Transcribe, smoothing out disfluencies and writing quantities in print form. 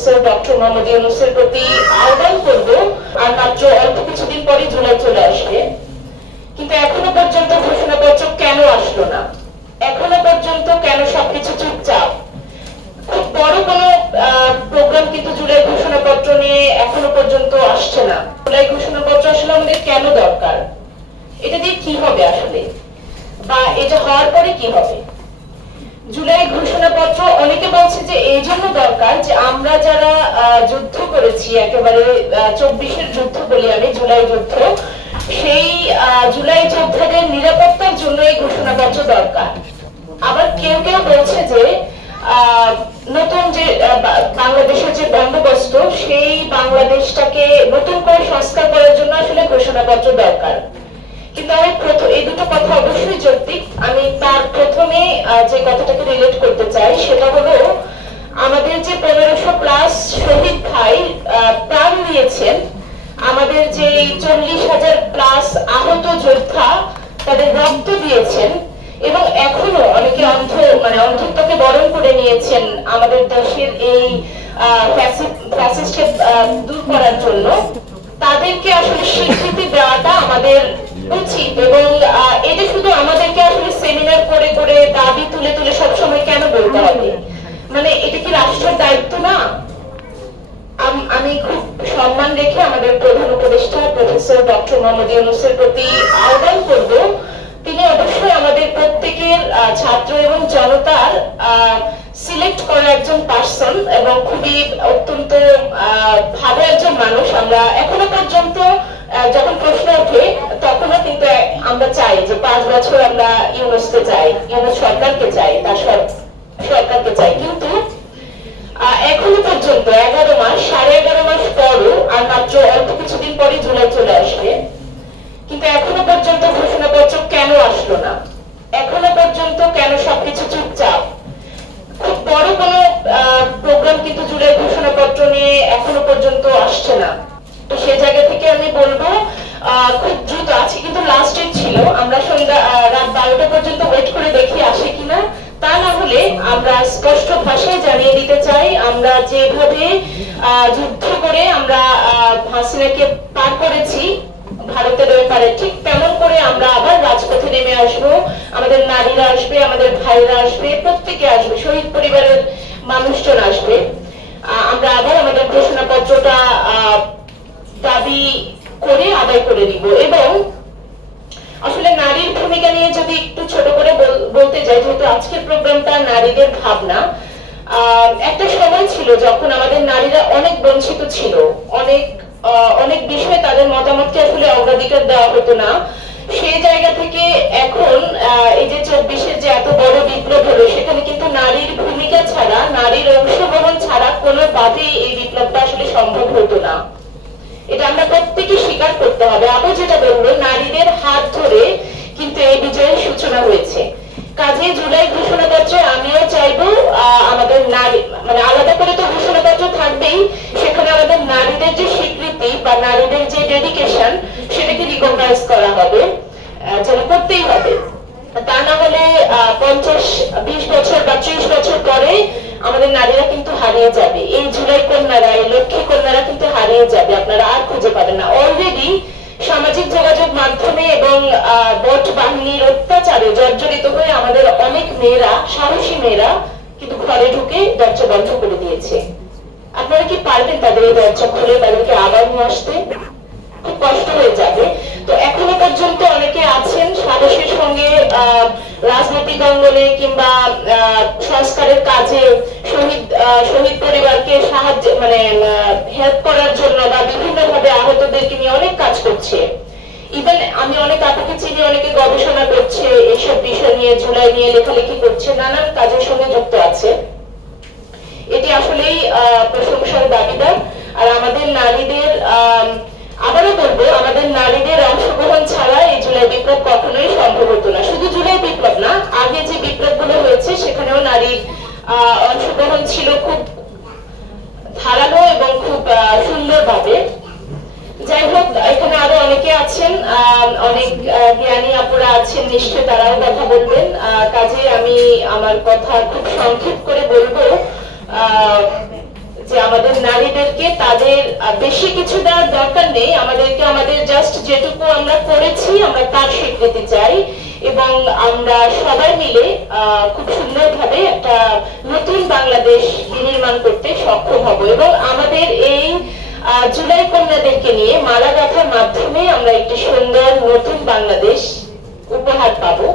Professor doctor Mohammad ইউনূসের প্রতি আহ্বান করব, আর মাত্র অল্প কিছুদিন পরে জুলাই চলে আসবে, কিন্তু এখনো পর্যন্ত ঘোষণাপত্র কেন আসলো না? এখনো পর্যন্ত কেন সবকিছু চুপচাপ? খুব বড় কোনো প্রোগ্রাম কিন্তু জুলাই ঘোষণাপত্র নিয়ে এখনো পর্যন্ত আসছে না। জুলাই ঘোষণাপত্র আসলে আমাদের কেন দরকার? এটা দিয়ে কি হবে আসলে, বা এটা হওয়ার পরে কি হবে? জুলাই ঘোষণাপত্র অনেকে বলছে যে এই জন্য দরকার যে আমরা যারা যুদ্ধ করেছি, একেবারে 24-এর যুদ্ধ বলি আমি, জুলাই যুদ্ধ, সেই জুলাই যোদ্ধাদের নিরাপত্তার জন্য এই ঘোষণাপত্র দরকার। আবার কেউ কেউ বলছে যে নতুন যে বাংলাদেশের যে বন্দোবস্ত, সেই বাংলাদেশটাকে নতুন করে সংস্কার করার জন্য আসলে ঘোষণাপত্র দরকার। কিন্তু আমি এই দুটো কথা অবশ্যই যৌক্তিক। আমি তার প্রথমে যে কথাটাকে রিলেট করতে চাই সেটা হলো আমাদের যে 1500+ শহীদ ভাই প্রাণ দিয়েছেন, আমাদের যে 40,000+ আহত যোদ্ধা তাদের রক্ত দিয়েছেন, এবং এখনো অনেকে অন্ধত্বকে বরণ করে নিয়েছেন আমাদের দেশের এই ফ্যাসিস্টকে দূর করার জন্য, তাদেরকে আসলে স্বীকৃতি দেওয়াটা আমাদের উচিত। এবং এটা শুধু আমাদেরকে আসলে সেমিনার করে করে দাবি তুলে তুলে সবসময় কেন বলতে হবে? মানে এটা কি রাষ্ট্রের দায়িত্ব না? আমি খুব সম্মান রেখে আমাদের প্রধান উপদেষ্টা প্রফেসর ডক্টর মোহাম্মদ ইউনূসের প্রতি আহ্বান করব, তিনি অবশ্যই আমাদের প্রত্যেকের ছাত্র এবং জনতার সিলেক্ট করা একজন পার্সন, এবং খুবই অত্যন্ত ভালো একজন মানুষ। আমরা এখনো পর্যন্ত যখন প্রশ্ন ওঠে তখনও কিন্তু আমরা চাই যে 5 বছর আমরা ইউনূসকে চাই, ইউনূস সরকারকে চাই, তার সরকারকে চাই। কিন্তু এখনো পর্যন্ত 11 মাস, 11.5 মাস পরও, আর মাত্র অল্প কিছুদিন পরে জুলাই চলে আসবে, কিন্তু এখনো পর্যন্ত ঘোষণাপত্র কেন আসলো না? এখনো পর্যন্ত কেন সবকিছু চুপচাপ? খুব বড় কোনো প্রোগ্রাম কিন্তু জুলাই ঘোষণাপত্র নিয়ে এখনো পর্যন্ত আসছে না। তো সেই জায়গা থেকে আমি বলবো খুব দ্রুত, আজকে কিন্তু লাস্ট ডেট ছিল, আমরা রাত 12টা পর্যন্ত ওয়েট করে দেখি আসে কিনা। তা না হলে আমরা স্পষ্ট ভাষায় জানিয়ে দিতে চাই, আমরা যেভাবে যুদ্ধ করে আমরা হাসিনাকে পার করেছি ভারতের ওই পারে, ঠিক তেমন করে আমরা আবার রাজপথে নেমে আসবো। আমাদের নারীরা আসবে, আমাদের ভাইরা আসবে, প্রত্যেকে আসবে, শহীদ পরিবারের মানুষজন আসবে। আমরা আবার আমাদের ঘোষণাপত্রটা দাবি করে আদায় করে নিব। এবং আসলে নারীর ভূমিকা নিয়ে যদি একটু ছোট করে বলতে যাই, যেহেতু আজকের প্রোগ্রামটা নারীদের ভাবনা, একটা সময় ছিল যখন আমাদের নারীরা অনেক বঞ্চিত ছিল, অনেক বিষয়ে তাদের মতামতকে আসলে অগ্রাধিকার দেওয়া হতো না। সেই জায়গা থেকে এখন এই যে 24-এর যে এত বড় বিপ্লব হলো, সেখানে কিন্তু নারীর ভূমিকা ছাড়া, নারীর অংশগ্রহণ ছাড়া কোনোভাবেই এই বিপ্লবটা আসলে সম্ভব হতো না। এটা আমরা প্রত্যেকে স্বীকার করতে হবে। আবার যেটা বললো, নারীদের হাত ধরে কিন্তু এই বিজয়ের সূচনা হয়েছে। কাজে জুলাই ঘোষণাপত্রে আমিও চাইবো আমাদের নারী, মানে আলাদা করে তো ঘোষণাপত্র থাকবেই, সেখানে আমাদের নারীদের যে স্বীকৃতি বা নারীদের যে ডেডিকেশন, সেটাকে রিকগনাইজ করা হবে, যেটা করতেই হবে। তা না হলে 50-20 বছর বা 30 বছর পরে আমাদের নারীরা কিন্তু হারিয়ে যাবে। এই জুলাই কন্যারা, এই লক্ষ্মী কন্যারা কিন্তু হারিয়ে যাবে, আপনারা আর খুঁজে পাবেন না। অলরেডি সামাজিক যোগাযোগ মাধ্যমে এবং বট বাহিনীর অত্যাচারে জর্জরিত হয়ে আমাদের অনেক মেয়েরা, সাহসী মেয়েরা কিন্তু ঘরে ঢুকে দরজা বন্ধ করে দিয়েছে। আপনারা কি পারবেন তাদের এই দরজা খুলে তাদেরকে আবার নিয়ে আসতে? খুব কষ্ট হয়ে যাবে। তো এখনো পর্যন্ত অনেকে আছেন সাহসের সঙ্গে রাজনৈতিক অঙ্গনে কিংবা সংস্কারের কাজে শহীদ পরিবারকে সাহায্য, মানে হেল্প করার জন্য, বা বিভিন্ন ভাবে আহতদেরকে নিয়ে অনেক কাজ করছে। ইভেন আমি অনেক আপুকে চিনি, অনেকে গবেষণা করছে এইসব বিষয় নিয়ে, জুলাই নিয়ে লেখালেখি করছে, নানান কাজের সঙ্গে যুক্ত আছে। এটি আসলেই প্রশংসার দাবিদার। আর আমাদের নারীদের, আবারও বলবো, আমাদের নারীদের অংশগ্রহণ ছাড়া এই জুলাই বিপ্লব কখনোই সম্ভব হতো না। শুধু জুলাই বিপ্লব না, আগে যে বিপ্লবগুলো হয়েছে সেখানেও নারীর অংশগ্রহণ ছিল খুব ধারালো এবং খুব সুন্দরভাবে। যাই হোক, এখানে আরো অনেকে আছেন, অনেক জ্ঞানী আপুরা আছেন, নিশ্চয় তারাও কথা বলবেন। কাজে আমি আমার কথা খুব সংক্ষেপ করে বলবো যে আমাদের নারীদেরকে তাদের বেশি কিছু দেওয়ার দরকার নেই, আমাদেরকে আমাদের জাস্ট যেটুকু আমরা করেছি আমরা তার স্বীকৃতি চাই, এবং আমরা সবাই মিলে খুব সুন্দরভাবে একটা নতুন বাংলাদেশ বিনির্মাণ করতে সক্ষম হব। এবং আমাদের এই জুলাই কন্যাদেরকে নিয়ে মালা গাঁথার মাধ্যমে আমরা একটি সুন্দর নতুন বাংলাদেশ উপহার পাবো।